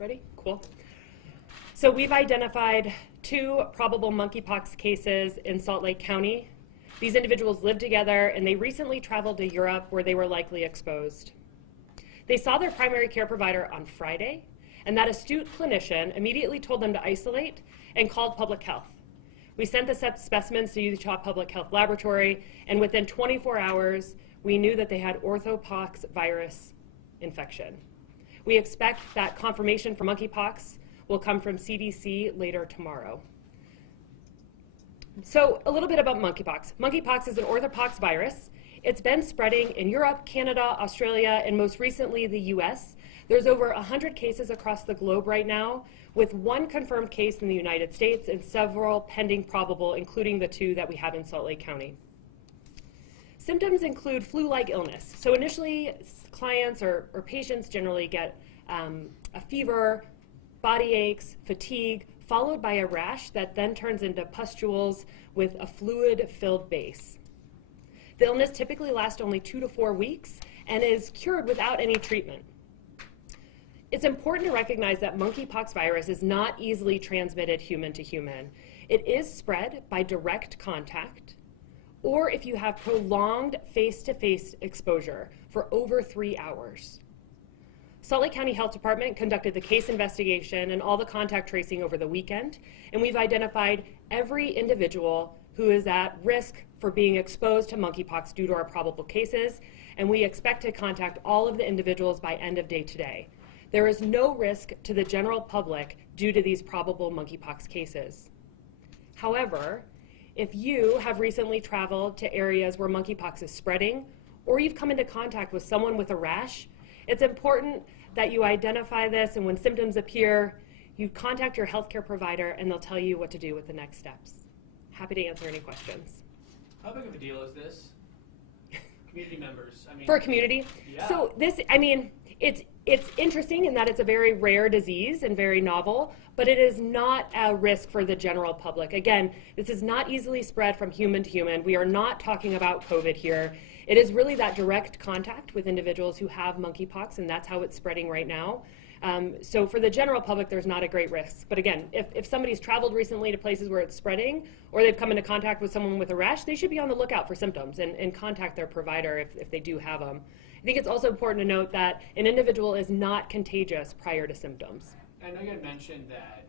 Ready? Cool. So we've identified 2 probable monkeypox cases in Salt Lake County. These individuals lived together, and they recently traveled to Europe where they were likely exposed. They saw their primary care provider on Friday, and that astute clinician immediately told them to isolate and called public health. We sent the specimens to Utah Public Health Laboratory, and within 24 hours, we knew that they had orthopox virus infection. We expect that confirmation for monkeypox will come from CDC later tomorrow. So a little bit about monkeypox. Monkeypox is an orthopox virus. It's been spreading in Europe, Canada, Australia, and most recently the US. There's over 100 cases across the globe right now, with 1 confirmed case in the United States and several pending probable, including the 2 that we have in Salt Lake County. Symptoms include flu-like illness. So initially, clients or patients generally get a fever, body aches, fatigue, followed by a rash that then turns into pustules with a fluid-filled base. The illness typically lasts only 2 to 4 weeks and is cured without any treatment. It's important to recognize that monkeypox virus is not easily transmitted human to human. It is spread by direct contact, or if you have prolonged face-to-face exposure for over 3 hours. Salt Lake County Health Department conducted the case investigation and all the contact tracing over the weekend, and we've identified every individual who is at risk for being exposed to monkeypox due to our probable cases, and we expect to contact all of the individuals by end of day today. There is no risk to the general public due to these probable monkeypox cases. However, if you have recently traveled to areas where monkeypox is spreading, or you've come into contact with someone with a rash, it's important that you identify this, and when symptoms appear, you contact your healthcare provider and they'll tell you what to do with the next steps. Happy to answer any questions. How big of a deal is this? Community members, For a community? Yeah. So this, it's interesting in that it's a very rare disease and very novel, but it is not a risk for the general public. Again, this is not easily spread from human to human. We are not talking about COVID here. It is really that direct contact with individuals who have monkeypox, and that's how it's spreading right now. So for the general public, there's not a great risk. But again, if somebody's traveled recently to places where it's spreading, or they've come into contact with someone with a rash, they should be on the lookout for symptoms and contact their provider if they do have them. I think it's also important to note that an individual is not contagious prior to symptoms. I know you had mentioned that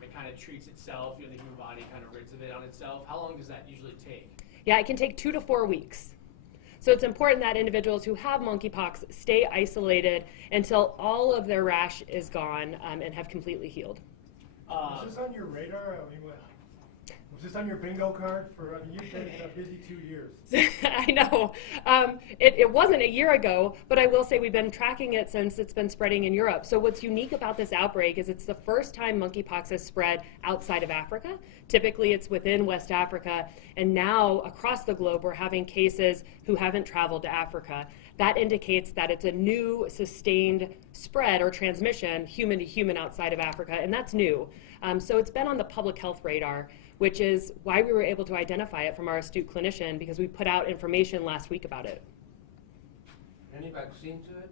it kind of treats itself, the human body kind of rids of it on itself. How long does that usually take? Yeah, it can take 2 to 4 weeks. So it's important that individuals who have monkeypox stay isolated until all of their rash is gone and have completely healed. Was this on your radar? Was this on your bingo card for? You've been a busy 2 years. I know. It wasn't a year ago, but I will say we've been tracking it since it's been spreading in Europe. So what's unique about this outbreak is it's the first time monkeypox has spread outside of Africa. Typically it's within West Africa, and now across the globe we're having cases who haven't traveled to Africa. That indicates that it's a new sustained spread or transmission human to human outside of Africa, and that's new. So it's been on the public health radar, which is why we were able to identify it from our astute clinician, because we put out information last week about it. Any vaccine to it?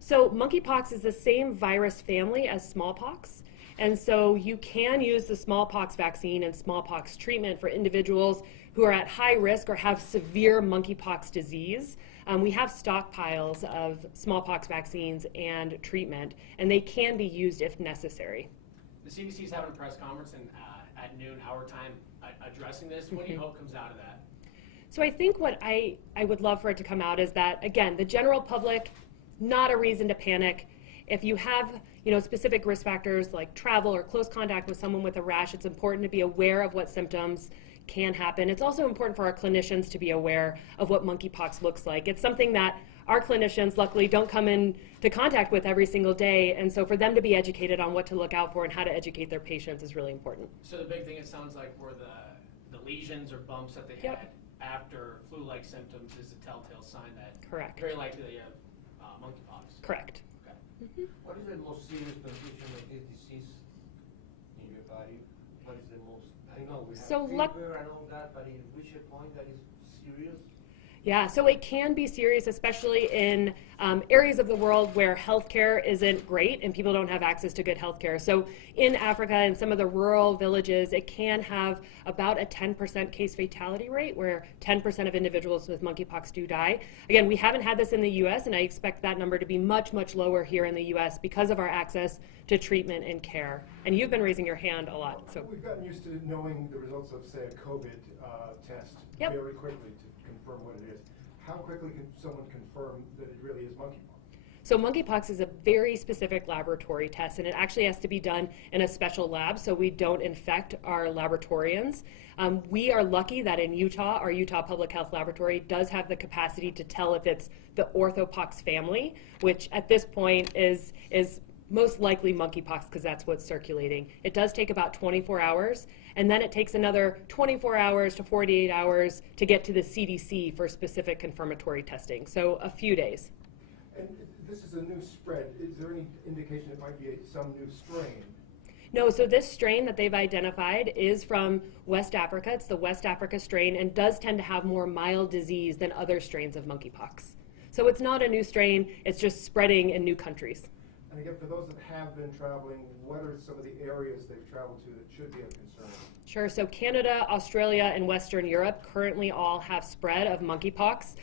So monkeypox is the same virus family as smallpox, and so you can use the smallpox vaccine and smallpox treatment for individuals who are at high risk or have severe monkeypox disease. We have stockpiles of smallpox vaccines and treatment, and they can be used if necessary. The CDC is having a press conference at noon, our time, addressing this. What do you hope comes out of that? So I think what I would love for it to come out is that, again, the general public, not a reason to panic. If you have specific risk factors like travel or close contact with someone with a rash, it's important to be aware of what symptoms can happen. It's also important for our clinicians to be aware of what monkeypox looks like. It's something that our clinicians luckily don't come into contact with every single day, and so for them to be educated on what to look out for and how to educate their patients is really important. So the big thing, it sounds like, were the lesions or bumps that they had after flu-like symptoms is a telltale sign that Correct. Very likely they have monkeypox. Correct. Okay. Mm-hmm. What is the most serious condition of this disease in your body? What is the most? I know we have fever and all that, but in which point that is serious? Yeah, so it can be serious, especially in areas of the world where healthcare isn't great and people don't have access to good healthcare. So in Africa and some of the rural villages, it can have about a 10% case fatality rate where 10% of individuals with monkeypox do die. Again, we haven't had this in the US, and I expect that number to be much, much lower here in the US because of our access to treatment and care. And you've been raising your hand a lot. So we've gotten used to knowing the results of, say, a COVID test very quickly to confirm what it is. How quickly can someone confirm that it really is monkeypox? So monkeypox is a very specific laboratory test, and it actually has to be done in a special lab so we don't infect our laboratorians. We are lucky that in Utah, our Utah Public Health Laboratory does have the capacity to tell if it's the orthopox family, which at this point is most likely monkeypox because that's what's circulating. It does take about 24 hours, and then it takes another 24 hours to 48 hours to get to the CDC for specific confirmatory testing, so a few days. And this is a new spread. Is there any indication it might be some new strain? No, so this strain that they've identified is from West Africa. It's the West Africa strain and does tend to have more mild disease than other strains of monkeypox. So it's not a new strain, it's just spreading in new countries. And again, for those that have been traveling, what are some of the areas they've traveled to that should be of concern? Sure, so Canada, Australia, and Western Europe currently all have spread of monkeypox.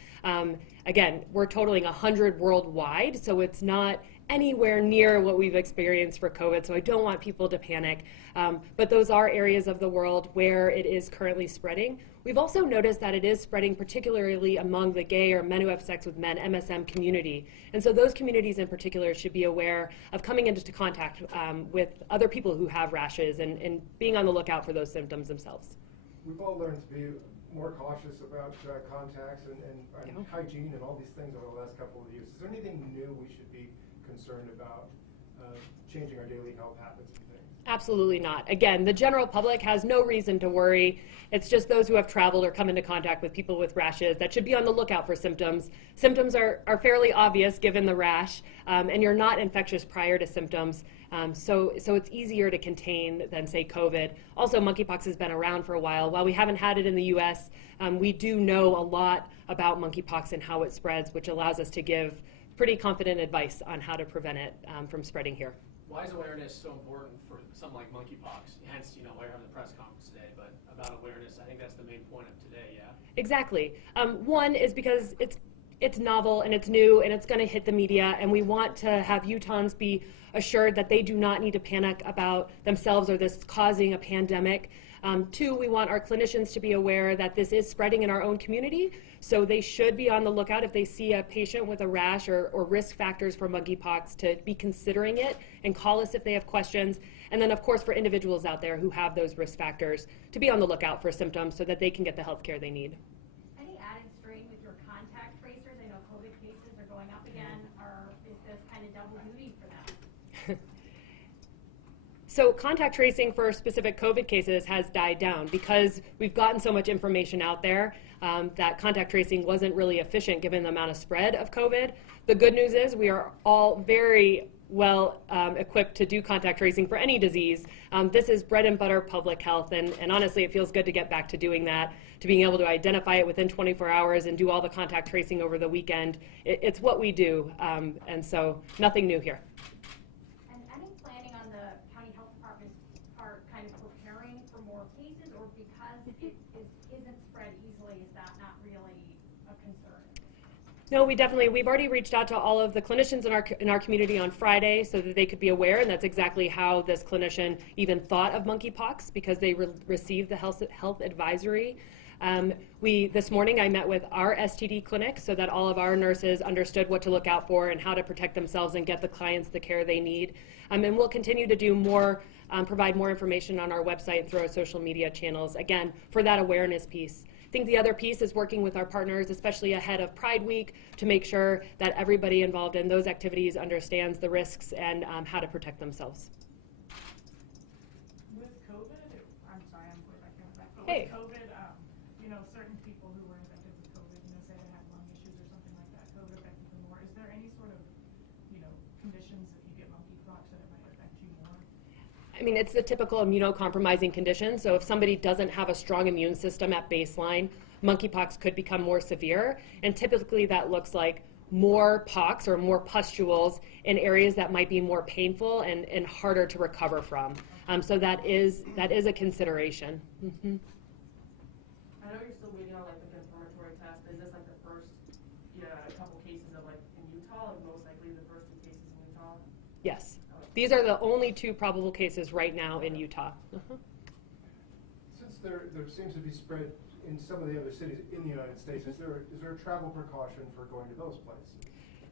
Again, we're totaling 100 worldwide, so it's not anywhere near what we've experienced for COVID, so I don't want people to panic. But those are areas of the world where it is currently spreading. We've also noticed that it is spreading particularly among the gay or men who have sex with men, MSM community. And so those communities in particular should be aware of coming into contact with other people who have rashes and being on the lookout for those symptoms themselves. We've all learned to be more cautious about contacts and hygiene and all these things over the last couple of years. Is there anything new we should be concerned about changing our daily health habits and things? Absolutely not. Again, the general public has no reason to worry. It's just those who have traveled or come into contact with people with rashes that should be on the lookout for symptoms. Symptoms are fairly obvious given the rash, and you're not infectious prior to symptoms. So it's easier to contain than, say, COVID. Also, monkeypox has been around for a while. While we haven't had it in the US, we do know a lot about monkeypox and how it spreads, which allows us to give pretty confident advice on how to prevent it from spreading here. Why is awareness so important for something like monkeypox? Hence, why you're having the press conference today, but about awareness, I think that's the main point of today, yeah? Exactly. One is because it's novel and it's new and it's going to hit the media, and we want to have Utahns be assured that they do not need to panic about themselves or this causing a pandemic. Two, we want our clinicians to be aware that this is spreading in our own community, so they should be on the lookout if they see a patient with a rash or risk factors for monkeypox to be considering it and call us if they have questions. And then, of course, for individuals out there who have those risk factors, to be on the lookout for symptoms so that they can get the health care they need. Any added strain with your contact tracers? I know COVID cases are going up again, or is this kind of double duty for them? So contact tracing for specific COVID cases has died down because we've gotten so much information out there that contact tracing wasn't really efficient given the amount of spread of COVID. The good news is we are all very well equipped to do contact tracing for any disease. This is bread and butter public health, and honestly it feels good to get back to doing that, to being able to identify it within 24 hours and do all the contact tracing over the weekend. It's what we do, and so nothing new here. And any planning on the county health department's part kind of preparing for more cases, or because it isn't spread easily, is that not really a concern? No, we've already reached out to all of the clinicians in our community on Friday so that they could be aware, and that's exactly how this clinician even thought of monkeypox, because they received the health advisory. This morning I met with our STD clinic so that all of our nurses understood what to look out for and how to protect themselves and get the clients the care they need. And we'll continue to do more, provide more information on our website and through our social media channels, again, for that awareness piece. I think the other piece is working with our partners, especially ahead of Pride Week, to make sure that everybody involved in those activities understands the risks and how to protect themselves. With COVID, I'm sorry, I'm going back here, but Hey. with COVID, certain people who were infected with COVID, say they had lung issues or something like that, COVID affected them more. Is there any sort of, conditions if you get monkeypox that it might affect you more? I mean, it's the typical immunocompromising condition. So if somebody doesn't have a strong immune system at baseline, monkeypox could become more severe. And typically that looks like more pox or more pustules in areas that might be more painful and harder to recover from. So that is a consideration. Mm-hmm. I know you're still waiting on like the confirmatory test. Is this like the first couple cases of like in Utah, or most likely the first 2 cases in Utah? Yes. These are the only 2 probable cases right now in Utah. Uh-huh. Since there seems to be spread in some of the other cities in the United States, is there a travel precaution for going to those places?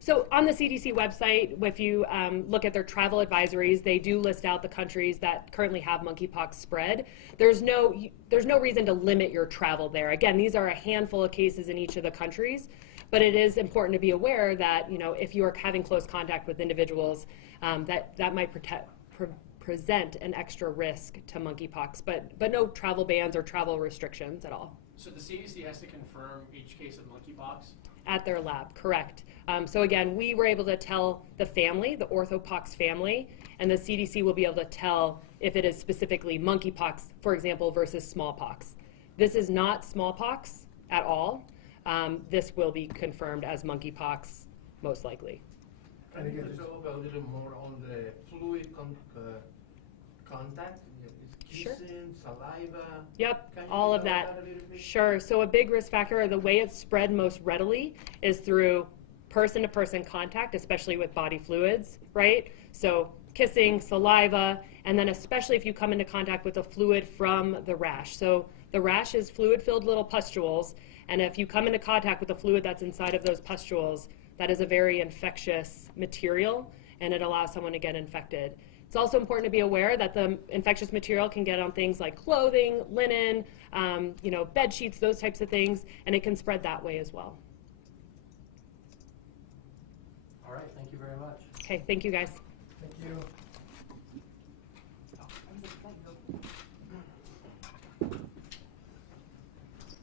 So on the CDC website, if you look at their travel advisories, they do list out the countries that currently have monkeypox spread. There's no reason to limit your travel there. Again, these are a handful of cases in each of the countries, but it is important to be aware that if you are having close contact with individuals, that might present an extra risk to monkeypox, but no travel bans or travel restrictions at all. So the CDC has to confirm each case of monkeypox? At their lab, correct. So again, we were able to tell the family, the orthopox family, and the CDC will be able to tell if it is specifically monkeypox, for example, versus smallpox. This is not smallpox at all. This will be confirmed as monkeypox, most likely. And again, just talk a little more on the fluid contact. Sure. Kissing, saliva. Yep, Can you all of develop that. a little bit? Sure. So a big risk factor, or the way it's spread most readily, is through person-to-person contact, especially with body fluids, right? So kissing, saliva, and then especially if you come into contact with a fluid from the rash. So the rash is fluid-filled little pustules, and if you come into contact with the fluid that's inside of those pustules, that is a very infectious material, and it allows someone to get infected. It's also important to be aware that the infectious material can get on things like clothing, linen, bed sheets, those types of things, and it can spread that way as well. All right, thank you very much. Okay, thank you guys. Thank you.